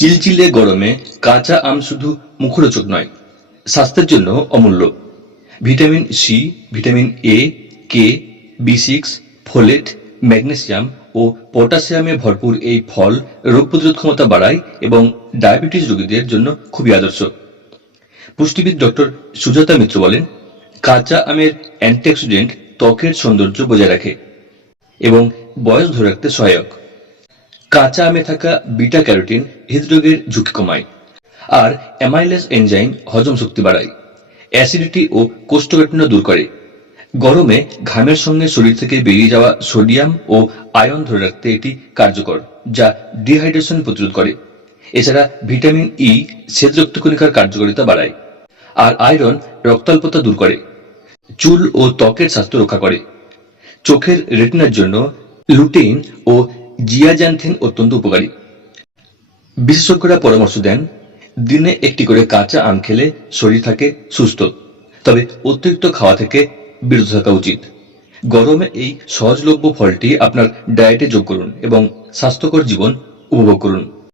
চিলচিলে গরমে কাঁচা আম শুধু মুখরোচক নয়, স্বাস্থ্যের জন্য অমূল্য। Vitamin C vitamin A K B six folate magnesium ও পটাশিয়ামে ভরপুর এই ফল রোগ প্রতিরোধ ক্ষমতা বাড়ায় এবং ডায়াবেটিস রোগীদের জন্য খুবই আদর্শ। পুষ্টিবিদ ডক্টর সুজাতা মিত্র বলেন, কাঁচা আমের অ্যান্টিঅক্সিডেন্ট ত্বকের সৌন্দর্য বজায় রাখে এবং বয়স ধরে রাখতে সহায়ক। কাঁচা আমে থাকা বিটা ক্যারোটিন হৃদরোগের ঝুঁকি কমায়, আর অ্যামাইলেস এনজাইম হজম শক্তি বাড়ায়। অ্যাসিডিটি ও কোষ্ঠকাঠিন্য দূর করে। গরমে ঘামের সঙ্গে শরীর থেকে বেরিয়ে যাওয়া সোডিয়াম ও আয়ন ধরে রাখতে এটি কার্যকর, যা ডিহাইড্রেশন প্রতিরোধ করে। এছাড়া ভিটামিন ই শ্বেত রক্তকণিকার কার্যকারিতা বাড়ায়, আর আয়রন রক্তাল্পতা দূর করে। চুল ও ত্বকের স্বাস্থ্য রক্ষা করে। চোখের রেটিনার জন্য লুটেইন ও জিয়াজান্থিন অত্যন্ত উপকারী। বিশেষজ্ঞরা পরামর্শ দেন, দিনে একটি করে কাঁচা আম খেলে শরীর থাকে সুস্থ, তবে অতিরিক্ত খাওয়া থেকে বিরত থাকা উচিত। গরমে এই সহজলভ্য ফলটি আপনার ডায়েটে যোগ করুন এবং স্বাস্থ্যকর জীবন উপভোগ করুন।